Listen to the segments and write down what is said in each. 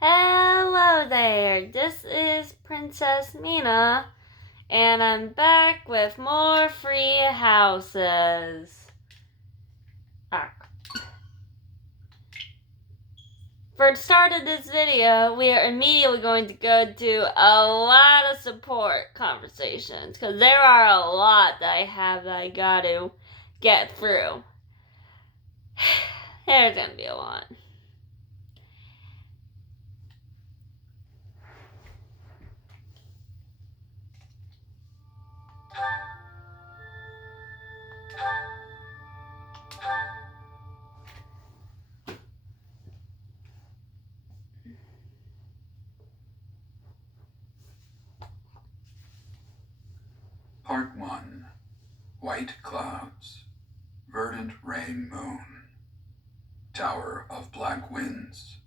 Hello there, this is Princess Mina, and I'm back with more free houses. For the start of this video, we are immediately going to go to a lot of support conversations, because there are a lot that I got to get through. There's going to be a lot. Part 1. White Clouds. Verdant Rain Moon. Tower of Black Winds.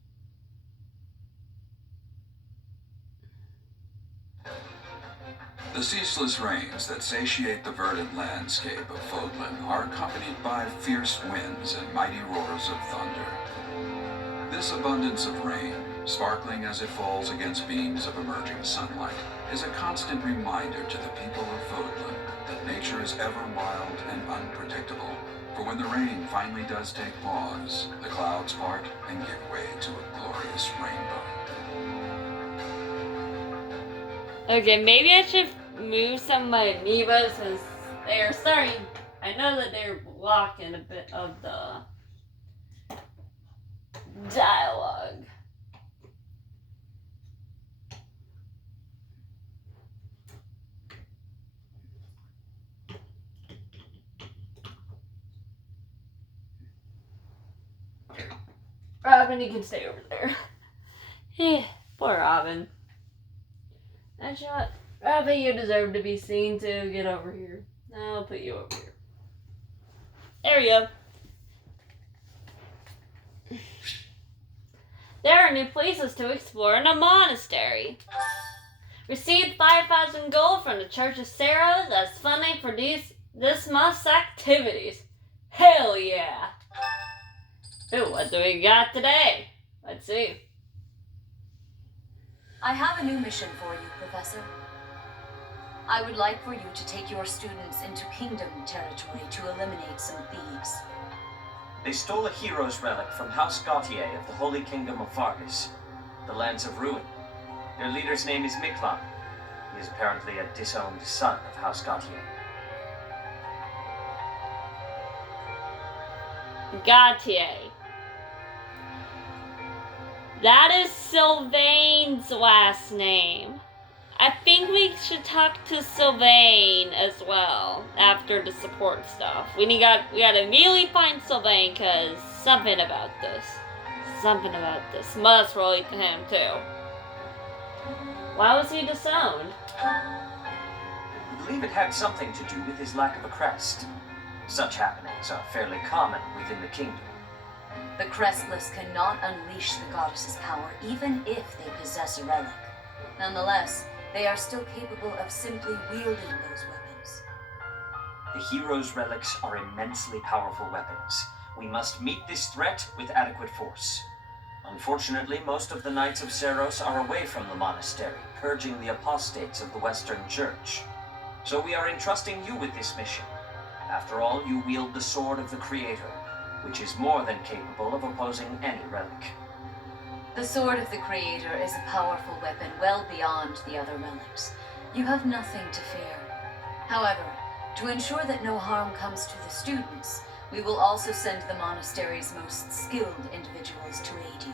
The ceaseless rains that satiate the verdant landscape of Fodlan are accompanied by fierce winds and mighty roars of thunder. This abundance of rain, sparkling as it falls against beams of emerging sunlight, is a constant reminder to the people of Fodlan that nature is ever wild and unpredictable. For when the rain finally does take pause, the clouds part and give way to a glorious rainbow. Okay, maybe I should move some of my amiibos since they're starting. I know that they're blocking a bit of the dialogue. Robin, you can stay over there. Poor Robin. Actually, what? Robin, you deserve to be seen too. Get over here. I'll put you over here. There we go. There are new places to explore in a monastery. Received 5,000 gold from the Church of Seros as funding for this month's activities. Hell yeah! Ooh, what do we got today? Let's see. I have a new mission for you, Professor. I would like for you to take your students into Kingdom territory to eliminate some thieves. They stole a hero's relic from House Gautier of the Holy Kingdom of Vargas, the Lands of Ruin. Their leader's name is Miklan. He is apparently a disowned son of House Gautier. Gautier. That is Sylvain's last name. I think we should talk to Sylvain as well after the support stuff. We gotta immediately find Sylvain because something about this must relate to him too. Why was he disowned? We believe it had something to do with his lack of a crest. Such happenings are fairly common within the kingdom. The Crestless cannot unleash the goddess's power even if they possess a relic. Nonetheless, they are still capable of simply wielding those weapons. The hero's relics are immensely powerful weapons. We must meet this threat with adequate force. Unfortunately, most of the Knights of Seros are away from the monastery, purging the apostates of the Western Church. So we are entrusting you with this mission. After all, you wield the Sword of the Creator, which is more than capable of opposing any relic. The Sword of the Creator is a powerful weapon well beyond the other relics. You have nothing to fear. However, to ensure that no harm comes to the students, we will also send the monastery's most skilled individuals to aid you.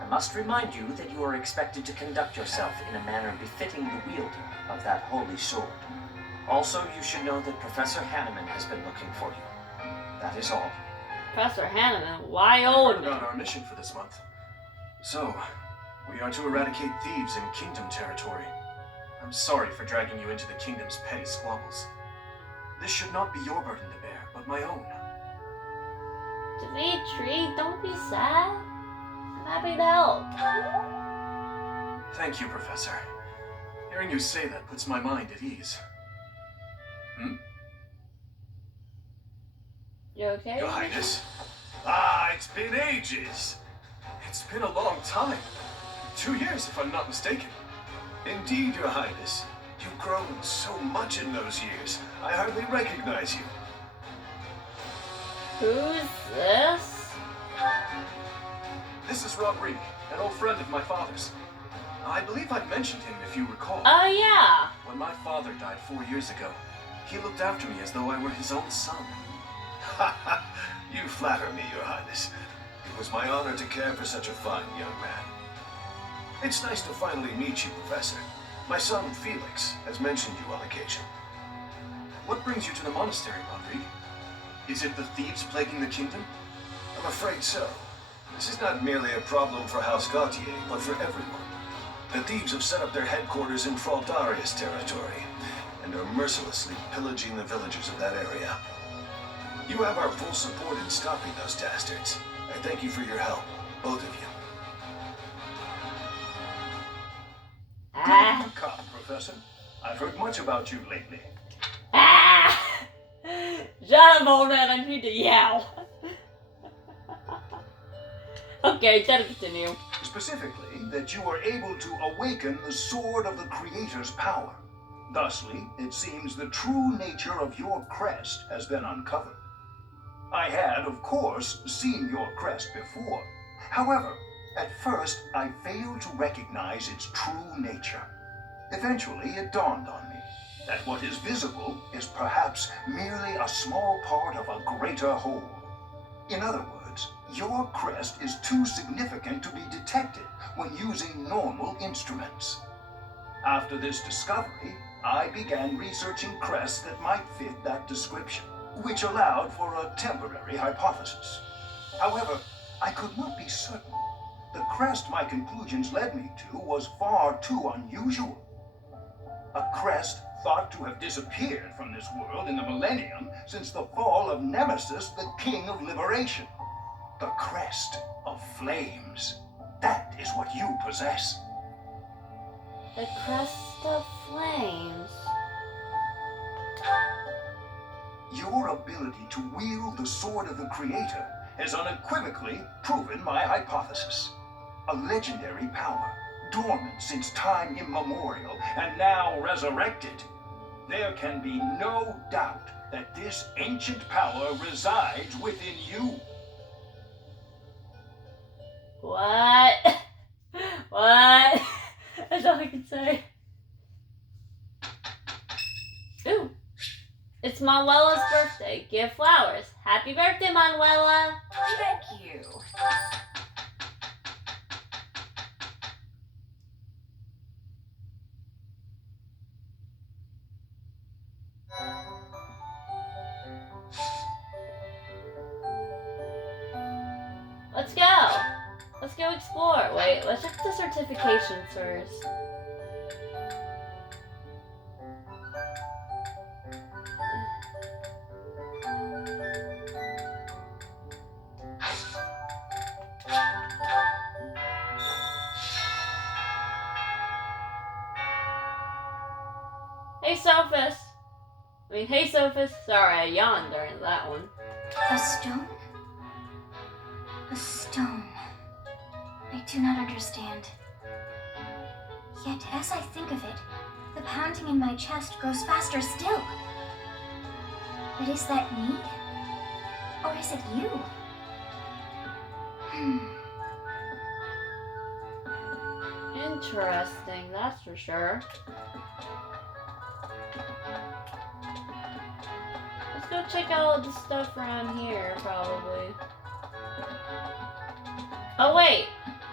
I must remind you that you are expected to conduct yourself in a manner befitting the wielder of that holy sword. Also, you should know that Professor Hanneman has been looking for you. That is all. Professor Hanneman, why I old? heard about our mission for this month. So, we are to eradicate thieves in Kingdom territory. I'm sorry for dragging you into the Kingdom's petty squabbles. This should not be your burden to bear, but my own. Dimitri, don't be sad. I'm happy to help. Thank you, Professor. Hearing you say that puts my mind at ease. You okay? Your Highness? It's been ages. It's been a long time. 2 years, if I'm not mistaken. Indeed, Your Highness. You've grown so much in those years, I hardly recognize you. Who's this? This is Rodrigue, an old friend of my father's. I believe I've mentioned him, if you recall. Oh, yeah. When my father died 4 years ago, he looked after me as though I were his own son. Ha ha! You flatter me, Your Highness. It was my honor to care for such a fine young man. It's nice to finally meet you, Professor. My son, Felix, has mentioned you on occasion. What brings you to the monastery, Rodrigue? Is it the thieves plaguing the kingdom? I'm afraid so. This is not merely a problem for House Gautier, but for everyone. The thieves have set up their headquarters in Fraldarius territory, and are mercilessly pillaging the villagers of that area. You have our full support in stopping those dastards. I thank you for your help, both of you. Ah. Good come, Professor. I've heard much about you lately. Ah! Shut up, old man. I need to yell. Okay, gotta continue. Specifically, that you are able to awaken the sword of the Creator's power. Thusly, it seems the true nature of your crest has been uncovered. I had, of course, seen your crest before. However, at first, I failed to recognize its true nature. Eventually, it dawned on me that what is visible is perhaps merely a small part of a greater whole. In other words, your crest is too significant to be detected when using normal instruments. After this discovery, I began researching crests that might fit that description, which allowed for a temporary hypothesis. However, I could not be certain. The crest my conclusions led me to was far too unusual. A crest thought to have disappeared from this world in the millennium since the fall of Nemesis, the King of Liberation. The crest of flames. That is what you possess. The crest of flames. Your ability to wield the sword of the Creator has unequivocally proven my hypothesis. A legendary power, dormant since time immemorial, and now resurrected. There can be no doubt that this ancient power resides within you. What? What? That's all I can say. Ooh. It's Manuela's birthday. Give flowers. Happy birthday, Manuela. Thank you. Let's go. Let's go explore. Wait, let's check the certifications first. Hey, Sophus. Hey, Sophus. Sorry, I yawned during that one. A stone? A stone. I do not understand. Yet, as I think of it, the pounding in my chest grows faster still. But is that me? Or is it you? Interesting, that's for sure. Let's go check out all the stuff around here, probably. Oh wait,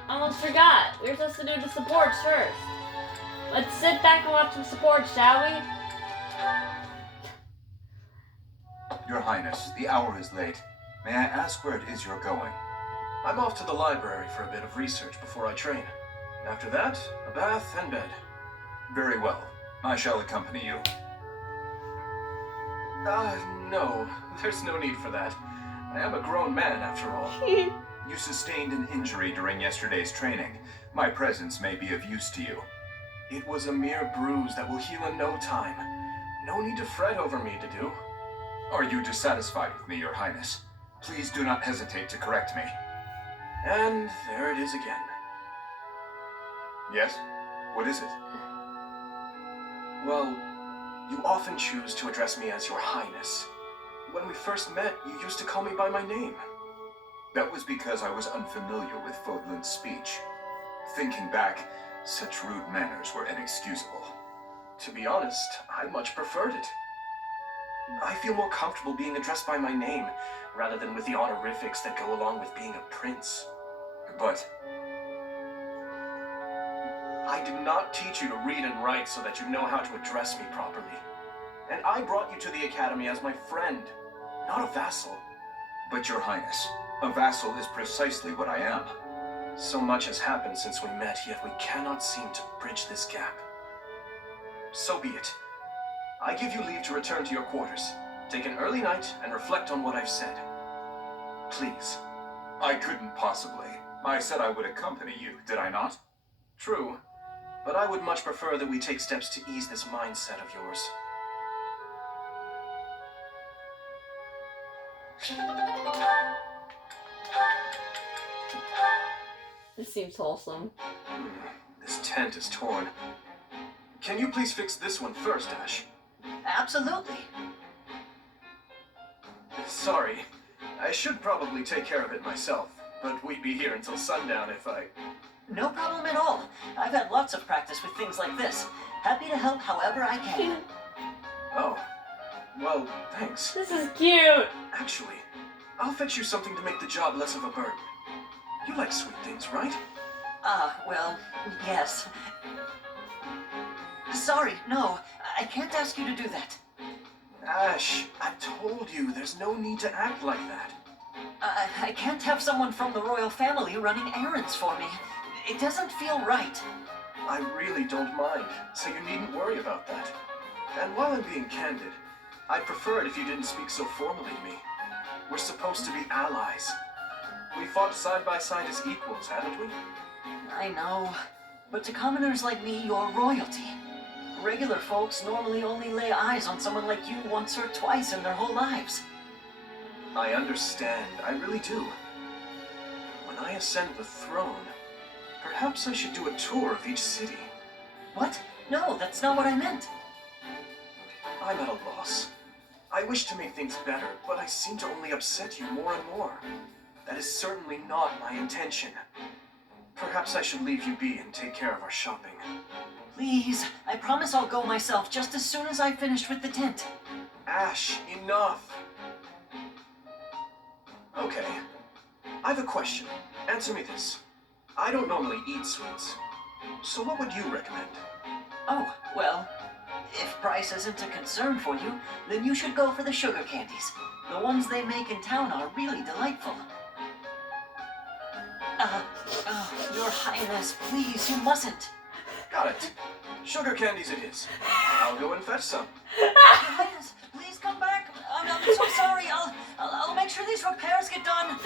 I almost forgot. We were supposed to do the supports first. Let's sit back and watch some supports, shall we? Your Highness, the hour is late. May I ask where it is you're going? I'm off to the library for a bit of research before I train. After that, a bath and bed. Very well. I shall accompany you. No. There's no need for that. I am a grown man, after all. You sustained an injury during yesterday's training. My presence may be of use to you. It was a mere bruise that will heal in no time. No need to fret over me, Dedu. Are you dissatisfied with me, Your Highness? Please do not hesitate to correct me. And there it is again. Yes? What is it? Well, you often choose to address me as Your Highness. When we first met, you used to call me by my name. That was because I was unfamiliar with Fodlan's speech. Thinking back, such rude manners were inexcusable. To be honest, I much preferred it. I feel more comfortable being addressed by my name, rather than with the honorifics that go along with being a prince. But I did not teach you to read and write so that you know how to address me properly. And I brought you to the academy as my friend, not a vassal. Your Highness, a vassal is precisely what I am. So much has happened since we met, yet we cannot seem to bridge this gap. So be it. I give you leave to return to your quarters. Take an early night and reflect on what I've said. Please. I couldn't possibly. I said I would accompany you, did I not? True, but I would much prefer that we take steps to ease this mindset of yours. This seems wholesome. This tent is torn. Can you please fix this one first, Ash? Absolutely. Sorry. I should probably take care of it myself, but we'd be here until sundown if I... No problem at all. I've had lots of practice with things like this. Happy to help however I can. Oh. Well, thanks. This is cute. Actually, I'll fetch you something to make the job less of a burden. You like sweet things, right? Well, yes. Sorry, no. I can't ask you to do that. Ash, I told you, there's no need to act like that. I can't have someone from the royal family running errands for me. It doesn't feel right. I really don't mind, so you needn't worry about that. And while I'm being candid, I'd prefer it if you didn't speak so formally to me. We're supposed to be allies. We fought side by side as equals, haven't we? I know. But to commoners like me, you're royalty. Regular folks normally only lay eyes on someone like you once or twice in their whole lives. I understand, I really do. When I ascend the throne, perhaps I should do a tour of each city. What? No, that's not what I meant. I'm at a loss. I wish to make things better, but I seem to only upset you more and more. That is certainly not my intention. Perhaps I should leave you be and take care of our shopping. Please, I promise I'll go myself just as soon as I've finished with the tent. Ash, enough! Okay. I have a question. Answer me this. I don't normally eat sweets. So what would you recommend? Oh, well, if price isn't a concern for you, then you should go for the sugar candies. The ones they make in town are really delightful. Your Highness, please, you mustn't. Got it. Sugar candies it is. I'll go and fetch some. Your Highness, please come back. I'm so sorry. I'll make sure these repairs get done.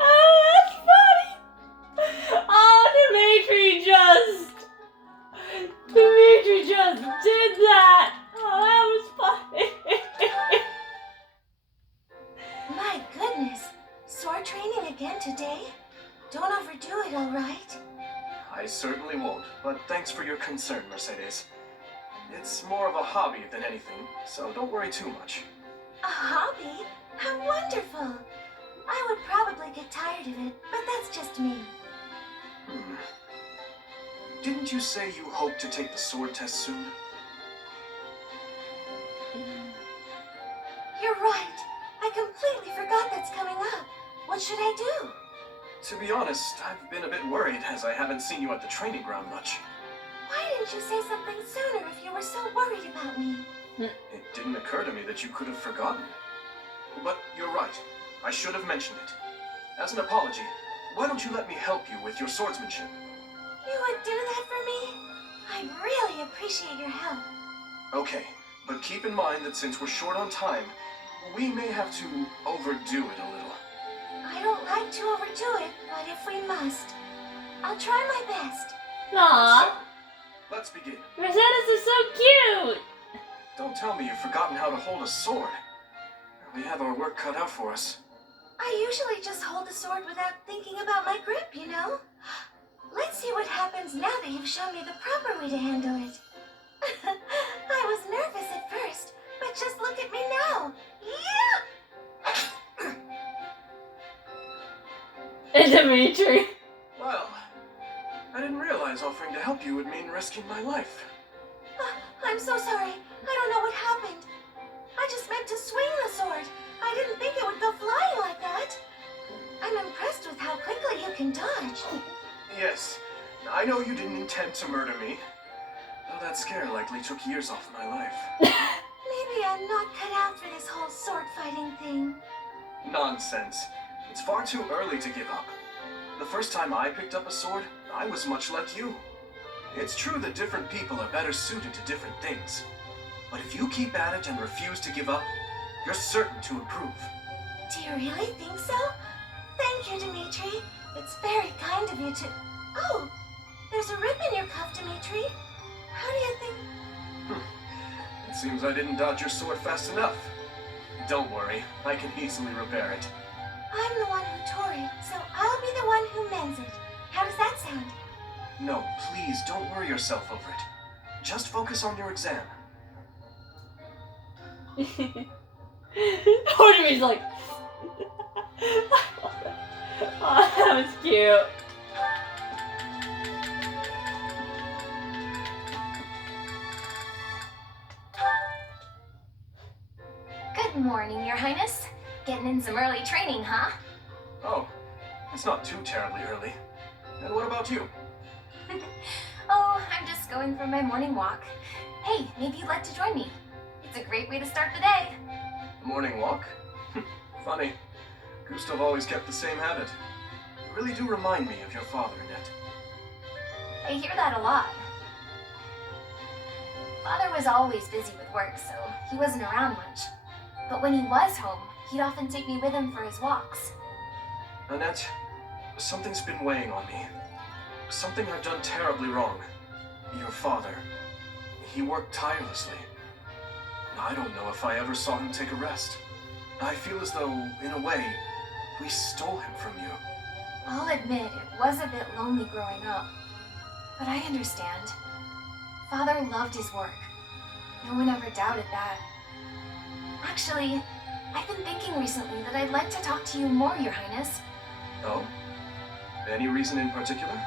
Oh, that's funny. Oh, Dimitri just did that. Oh, that was funny. My goodness. Sword training again today? Don't overdo it, alright? I certainly won't, but thanks for your concern, Mercedes. It's more of a hobby than anything, so don't worry too much. A hobby? How wonderful! I would probably get tired of it, but that's just me. Didn't you say you hope to take the sword test soon? You're right. I completely forgot that's coming up. What should I do? To be honest, I've been a bit worried as I haven't seen you at the training ground much. Why didn't you say something sooner if you were so worried about me? It didn't occur to me that you could have forgotten. But you're right. I should have mentioned it. As an apology, why don't you let me help you with your swordsmanship? You would do that for me? I really appreciate your help. Okay, but keep in mind that since we're short on time, we may have to overdo it a little. I don't like to overdo it, but if we must, I'll try my best. Aww, So, let's begin. Mercedes is so cute. Don't tell me you've forgotten how to hold a sword. We have our work cut out for us. I usually just hold a sword without thinking about my grip, you know? Let's see what happens now that you've shown me the proper way to handle it. I was nervous at first, but just look at me now. Yeah! Dimitri. Well, I didn't realize offering to help you would mean risking my life. I'm so sorry. I don't know what happened. I just meant to swing the sword. I didn't think it would go flying like that. I'm impressed with how quickly you can dodge. Yes, I know you didn't intend to murder me. Though that scare likely took years off my life. Maybe I'm not cut out for this whole sword fighting thing. Nonsense. It's far too early to give up. The first time I picked up a sword, I was much like you. It's true that different people are better suited to different things. But if you keep at it and refuse to give up, you're certain to improve. Do you really think so? Thank you, Dimitri. It's very kind of you to... Oh, there's a rip in your cuff, Dimitri. How do you think... It seems I didn't dodge your sword fast enough. Don't worry, I can easily repair it. I'm the one who tore it, so I'll be the one who mends it. How does that sound? No, please, don't worry yourself over it. Just focus on your exam. Dimitri's like... Oh, that was cute. Good morning, Your Highness. Getting in some early training, huh? Oh, it's not too terribly early. And what about you? Oh, I'm just going for my morning walk. Hey, maybe you'd like to join me. It's a great way to start the day. Morning walk? Funny. Gustav always kept the same habit. You really do remind me of your father, Annette. I hear that a lot. Father was always busy with work, so he wasn't around much. But when he was home, he'd often take me with him for his walks. Annette, something's been weighing on me. Something I've done terribly wrong. Your father, he worked tirelessly. I don't know if I ever saw him take a rest. I feel as though, in a way, we stole him from you. I'll admit it was a bit lonely growing up. But I understand. Father loved his work. No one ever doubted that. Actually, I've been thinking recently that I'd like to talk to you more, Your Highness. Oh? Any reason in particular?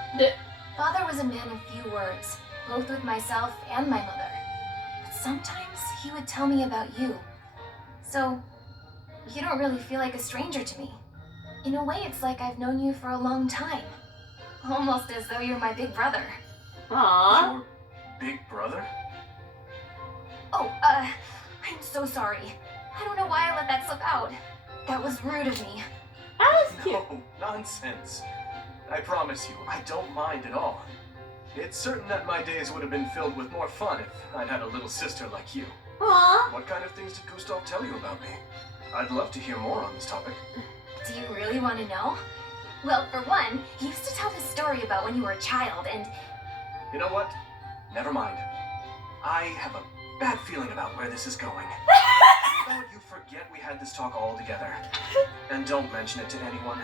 Father was a man of few words, both with myself and my mother. But sometimes he would tell me about you. So, you don't really feel like a stranger to me. In a way, it's like I've known you for a long time. Almost as though you're my big brother. Aww. Your big brother? Oh, I'm so sorry. I don't know why I let that slip out. That was rude of me. That was cute. No, nonsense. I promise you, I don't mind at all. It's certain that my days would have been filled with more fun if I'd had a little sister like you. Aww. What kind of things did Gustav tell you about me? I'd love to hear more on this topic. Do you really want to know? Well, for one, he used to tell this story about when you were a child, and... You know what? Never mind. I have a bad feeling about where this is going. How about you forget we had this talk all together? And don't mention it to anyone.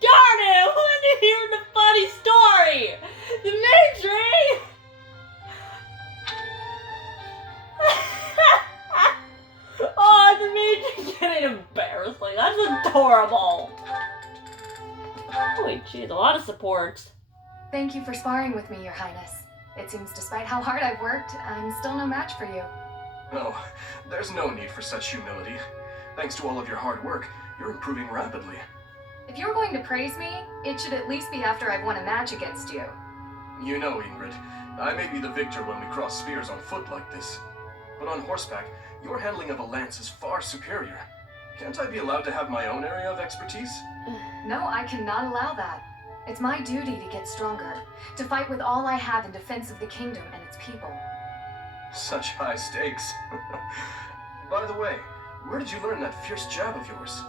Darn it! I wanted to hear the funny story! Dimitri! Oh, Dimitri getting embarrassed. Like, that's adorable. Holy jeez, a lot of support. Thank you for sparring with me, Your Highness. It seems despite how hard I've worked, I'm still no match for you. No, there's no need for such humility. Thanks to all of your hard work, you're improving rapidly. If you're going to praise me, it should at least be after I've won a match against you. You know, Ingrid, I may be the victor when we cross spheres on foot like this. But on horseback, your handling of a lance is far superior. Can't I be allowed to have my own area of expertise? No, I cannot allow that. It's my duty to get stronger, to fight with all I have in defense of the kingdom and its people. Such high stakes. By the way, where did you learn that fierce jab of yours?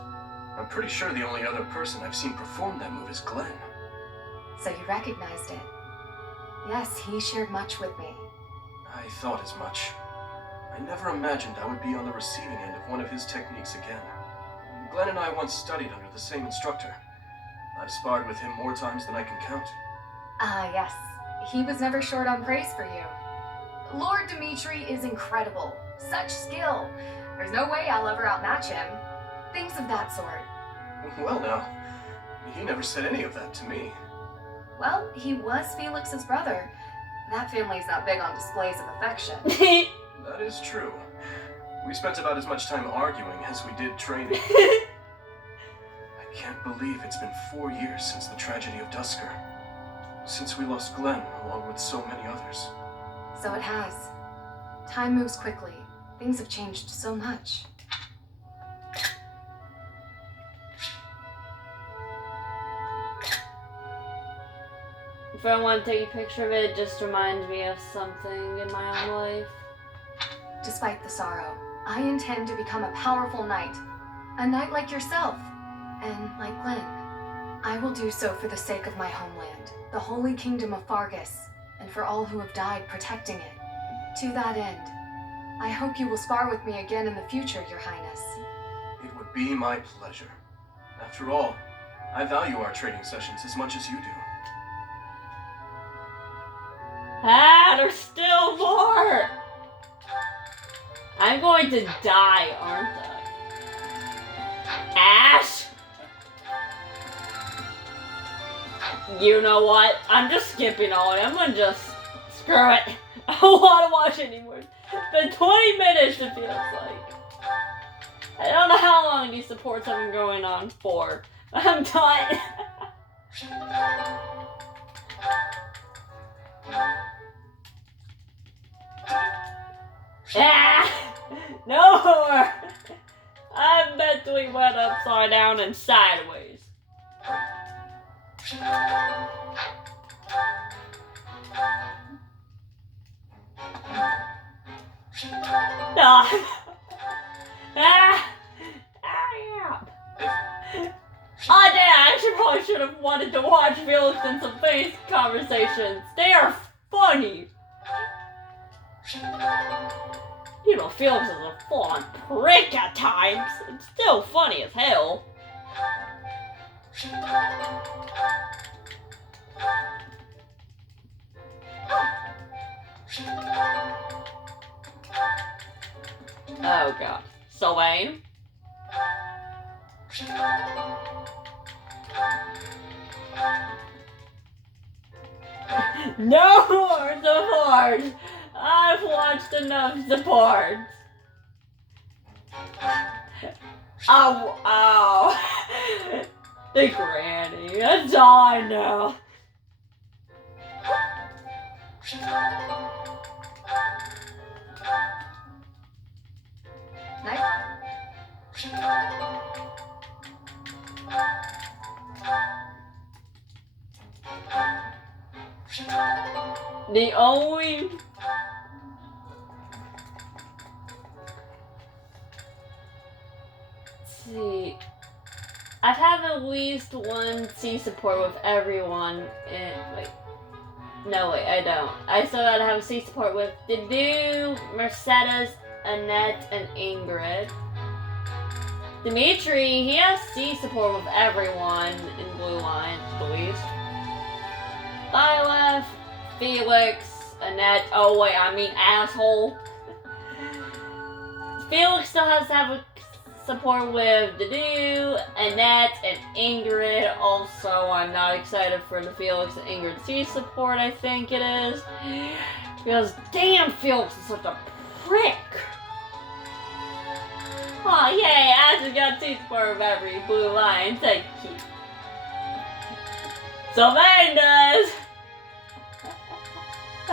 I'm pretty sure the only other person I've seen perform that move is Glenn. So you recognized it? Yes, he shared much with me. I thought as much. I never imagined I would be on the receiving end of one of his techniques again. Glenn and I once studied under the same instructor. I've sparred with him more times than I can count. Ah, yes. He was never short on praise for you. Lord Dimitri is incredible. Such skill. There's no way I'll ever outmatch him. Things of that sort. Well now, he never said any of that to me. Well, he was Felix's brother. That family's not big on displays of affection. That is true. We spent about as much time arguing as we did training. I can't believe it's been 4 years since the tragedy of Dusker. Since we lost Glenn, along with so many others. So it has. Time moves quickly. Things have changed so much. If I want to take a picture of it, it just reminds me of something in my own life. Despite the sorrow, I intend to become a powerful knight. A knight like yourself, and like Glenn. I will do so for the sake of my homeland, the holy kingdom of Fargus, and for all who have died protecting it. To that end, I hope you will spar with me again in the future, Your Highness. It would be my pleasure. After all, I value our training sessions as much as you do. Ah, there's still more! I'm going to die, aren't I? Ash! You know what? I'm just skipping all it. I'm gonna just... Screw it. I don't want to watch anymore. It's been 20 minutes, it feels like. I don't know how long these supports have been going on for. I'm done. Ah! No more! I mentally went upside down and sideways. Ah! Ah! Ah! Oh damn, I probably should have wanted to watch Felix and some face conversations. They are funny. You know, Felix is a full-on prick at times. It's still funny as hell. Oh god. Sylvain? No more support! I've watched enough support. Oh, oh. The granny. That's all I know. The only... Let's see... I've had at least one C support with everyone in... Wait. No, wait, I don't. I still gotta have a C support with Dedu, Mercedes, Annette, and Ingrid. Dimitri, he has C support with everyone in Blue Line, at least. Lilith, Felix, Annette, oh wait, I mean asshole. Felix still has to have a support with Dedu, Annette, and Ingrid. Also, I'm not excited for the Felix and Ingrid C support, I think it is. Because damn, Felix is such a prick. Oh yay, I just got C support of every Blue Line, thank you. Sylvain does!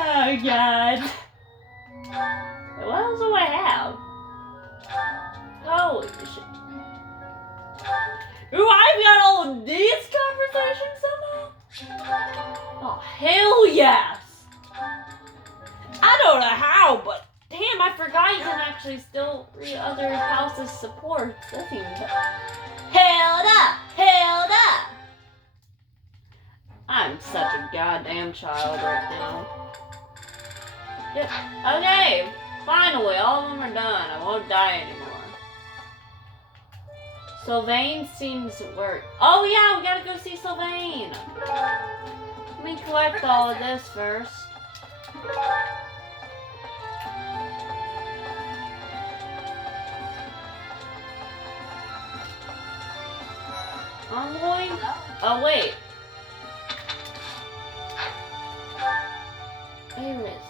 Oh god. What else do I have? Holy shit. Ooh, I've got all of these conversations somehow? Oh, hell yes! I don't know how, but damn, I forgot you can actually still read other houses' support. That seems... Held up! Held up! I'm such a goddamn child right now. Yep. Okay. Finally, all of them are done. I won't die anymore. Sylvain seems to work. Oh yeah, we gotta go see Sylvain. Let me collect all of this first. I'm going. Oh wait. Here it is.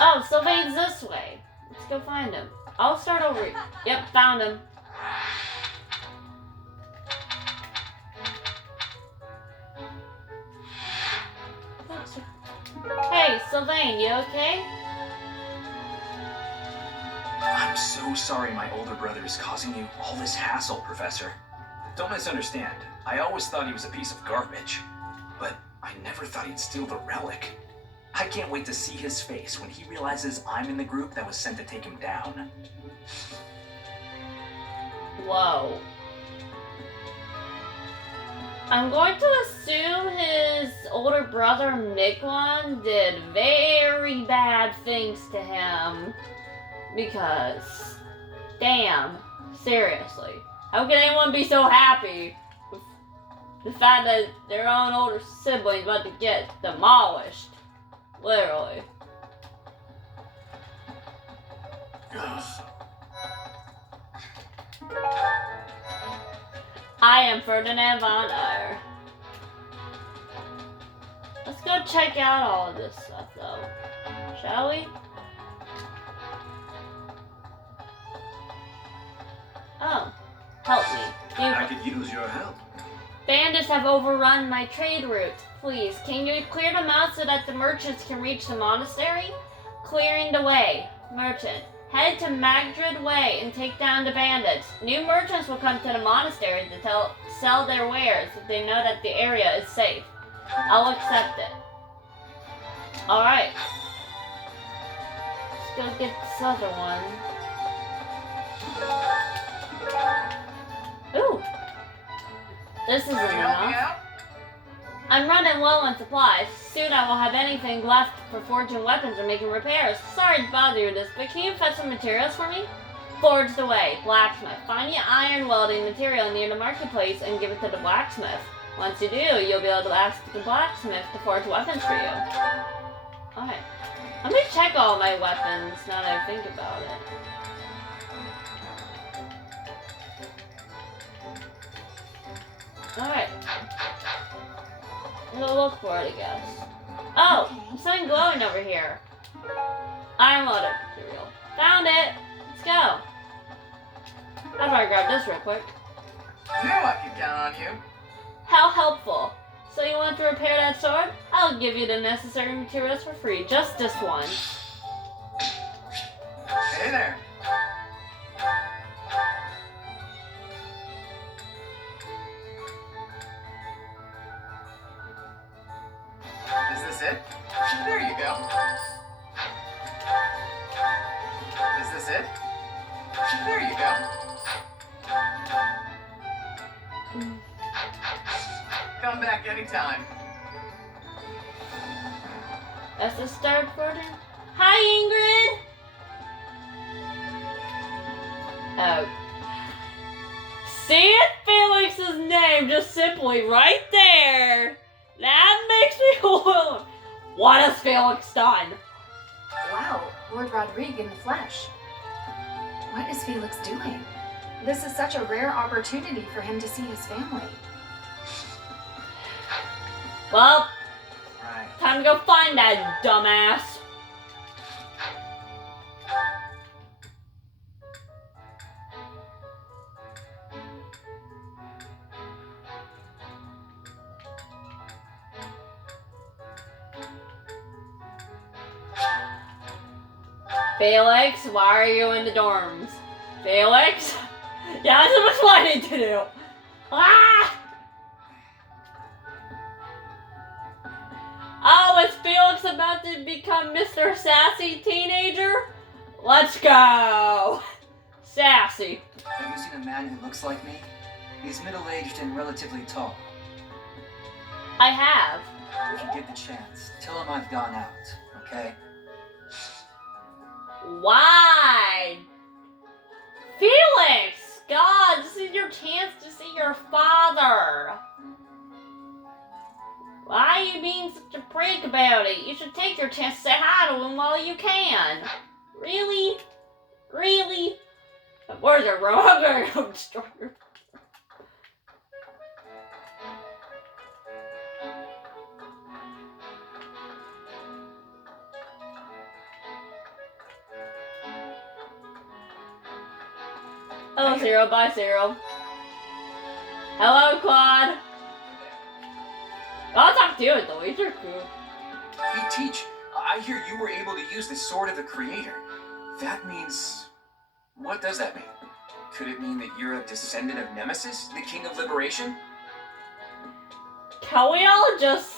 Oh, Sylvain's this way. Let's go find him. I'll start over. Yep, found him. Hey, Sylvain, you okay? I'm so sorry my older brother is causing you all this hassle, Professor. Don't misunderstand. I always thought he was a piece of garbage. But I never thought he'd steal the relic. I can't wait to see his face when he realizes I'm in the group that was sent to take him down. Whoa. I'm going to assume his older brother Miquelon did very bad things to him. Because, damn, seriously. How can anyone be so happy with the fact that their own older sibling's about to get demolished? Literally. I am Ferdinand von Eyre. Let's go check out all of this stuff though. Shall we? Oh. Help me. I could use your help. Bandits have overrun my trade route. Please, can you clear them out so that the merchants can reach the monastery? Clearing the way. Merchant. Head to Magdred Way and take down the bandits. New merchants will come to the monastery to sell their wares if they know that the area is safe. I'll accept it. Alright. Let's go get this other one. Ooh. This isn't enough. I'm running low on supplies. Soon I will have anything left for forging weapons or making repairs. Sorry to bother you with this, but can you fetch some materials for me? Forged away. Blacksmith. Find the iron welding material near the marketplace and give it to the blacksmith. Once you do, you'll be able to ask the blacksmith to forge weapons for you. Alright. Let me check all my weapons now that I think about it. Alright. I'm gonna look for it, I guess. Oh! There's something glowing over here. Iron welding material. Found it! Let's go! How do I grab this real quick? Knew I could count on you. How helpful! So you want to repair that sword? I'll give you the necessary materials for free. Just this one. Hey there. Is this it? There you go. Is this it? There you go. Come back anytime. That's the start button. Hi, Ingrid! Oh. See it? Felix's name just simply right there. That makes me look. What has Felix done? Wow, Lord Rodrigue in the flesh. What is Felix doing? This is such a rare opportunity for him to see his family. Well, Right. time to go find that dumbass. Felix, why are you in the dorms? Felix? Yeah, that's what I need to do. Ah! Oh, is Felix about to become Mr. Sassy Teenager? Let's go! Sassy. Have you seen a man who looks like me? He's middle-aged and relatively tall. I have. If you get the chance, tell him I've gone out, okay? Why? Felix! God, this is your chance to see your father. Why are you being such a prick about it? You should take your chance to say hi to him while you can. Really? Really? Where's your room? I'm gonna go destroy her. Hello, Zero. Bye, Zero. Hello, Quad. I'll talk to you, though. He's your cool. Hey, Teach, I hear you were able to use the Sword of the Creator. That means... What does that mean? Could it mean that you're a descendant of Nemesis, the King of Liberation? Can we all just...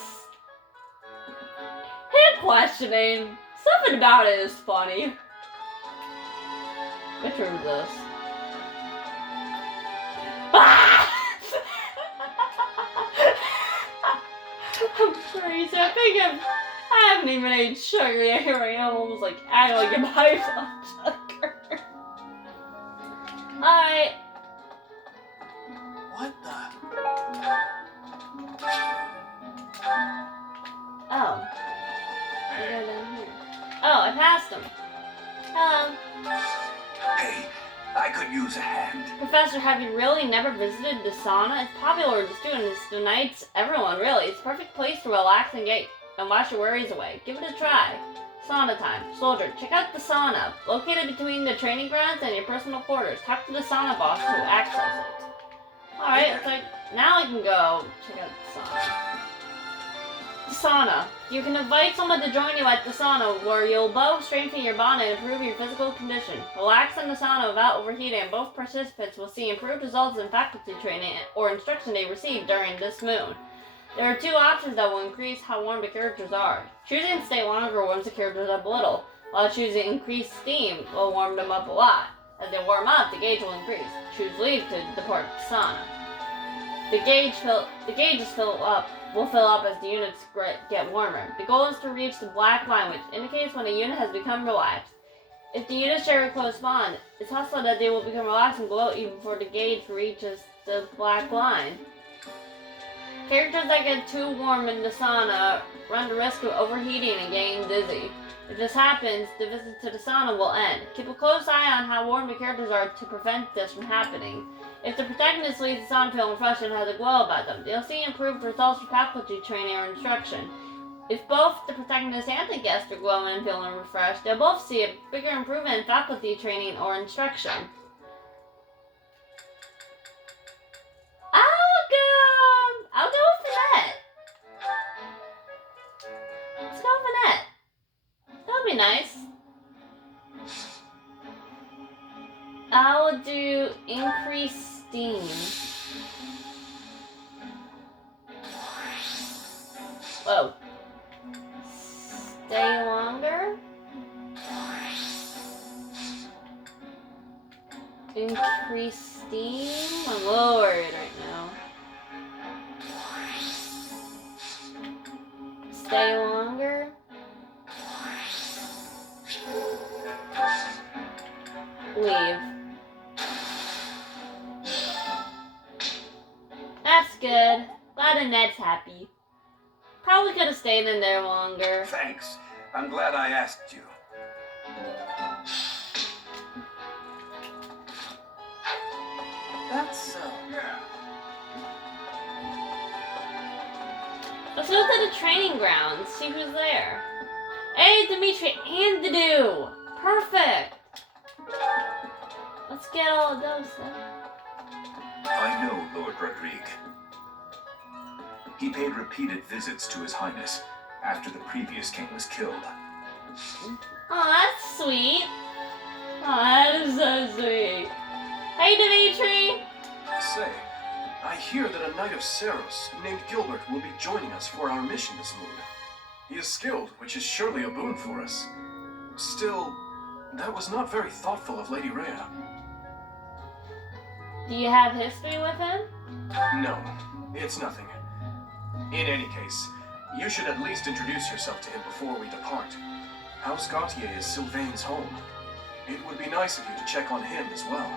him questioning? Something about it is funny. Which room is this? Ah! I'm crazy. I haven't even ate sugar yet. Here I am, almost like acting like a myself sugar. Alright. What the? Oh. I go down here. Oh, I passed him. Hello. Hey, I could use a hand. Professor, have you really never visited the sauna? It's popular with the students, the knights, everyone really. It's a perfect place to relax and wash your worries away. Give it a try. Sauna time. Soldier, check out the sauna. Located between the training grounds and your personal quarters. Talk to the sauna boss to access it. Alright, so now I can go check out the sauna. The sauna. You can invite someone to join you at the sauna where you'll both strengthen your bond and improve your physical condition. Relax in the sauna without overheating and both participants will see improved results in faculty training or instruction they receive during this moon. There are two options that will increase how warm the characters are. Choosing to stay longer warms the characters up a little, while choosing increased steam will warm them up a lot. As they warm up, the gauge will increase. Choose leave to depart the sauna. The gauges will fill up as the units get warmer. The goal is to reach the black line, which indicates when a unit has become relaxed. If the units share a close bond, it's possible that they will become relaxed and glow even before the gauge reaches the black line. Characters that get too warm in the sauna run the risk of overheating and getting dizzy. If this happens, the visit to the sauna will end. Keep a close eye on how warm the characters are to prevent this from happening. If the protagonist leaves the sauna feeling fresh and has a glow about them, they'll see improved results for faculty training or instruction. If both the protagonist and the guest are glowing and feeling refreshed, they'll both see a bigger improvement in faculty training or instruction. I'll go with Finette. Let's go with Finette. That'll be nice. I'll do increase steam. Whoa. Stay longer. Increase steam. I'm low worried right now. Stay longer. Leave. That's good. Glad Annette's happy. Probably could have stayed in there longer. Thanks. I'm glad I asked you. That's, Yeah. Let's go to the training grounds, see who's there. Hey, Dimitri and Dadu! Perfect! Let's get all of those then. I know Lord Rodrigue. He paid repeated visits to His Highness after the previous king was killed. Aw, that's sweet. Aw, that is so sweet. Hey, Dimitri! Say, I hear that a knight of Saros named Gilbert will be joining us for our mission this moon. He is skilled, which is surely a boon for us. Still, that was not very thoughtful of Lady Rhea. Do you have history with him? No, it's nothing. In any case, you should at least introduce yourself to him before we depart. House Gautier is Sylvain's home. It would be nice of you to check on him as well.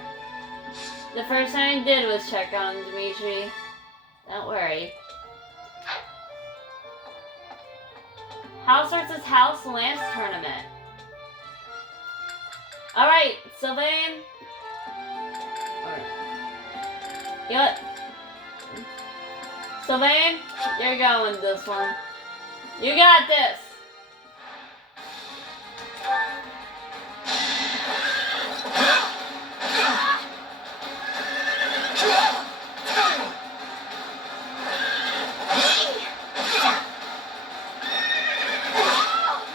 The first thing I did was check on Dimitri. Don't worry. House versus House Lance Tournament. Alright, Sylvain. You know what? Sylvain, you're going this one. You got this!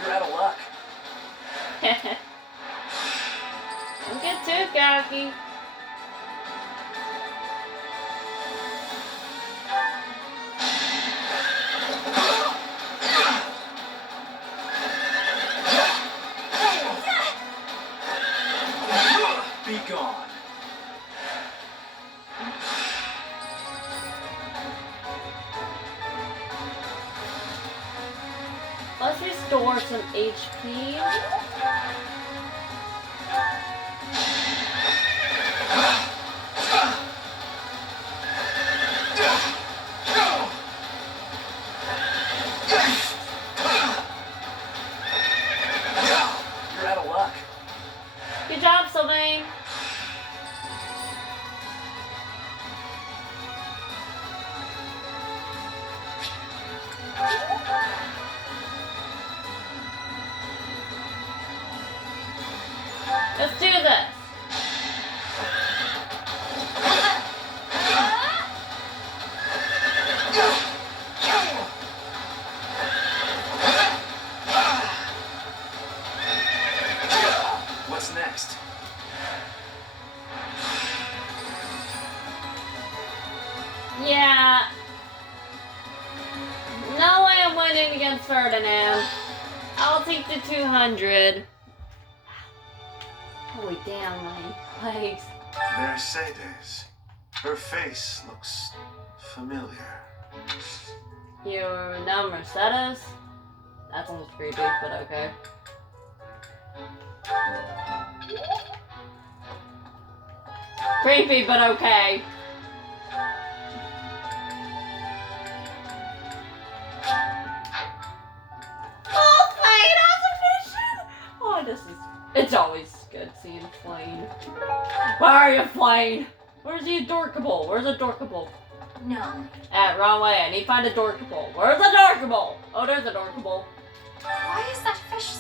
You're out of luck. Don't get too cocky. Be gone. Let's restore some HP. You're out of luck. Good job, Sylvain. Let's do this. What's next? Yeah. No way I'm winning against Ferdinand. I'll take the 200. Holy damn, my legs. Mercedes. Her face looks familiar. You know Mercedes? That's almost creepy, but okay. Creepy, but okay. Oh, Flame, how's it fishing? Oh, this is... It's always good seeing Flame. Where are you, Flame? Where's the Adorkable? Where's Adorkable? No. Wrong way. I need to find Adorkable. Where's Adorkable? Oh, there's Adorkable. Why is that fish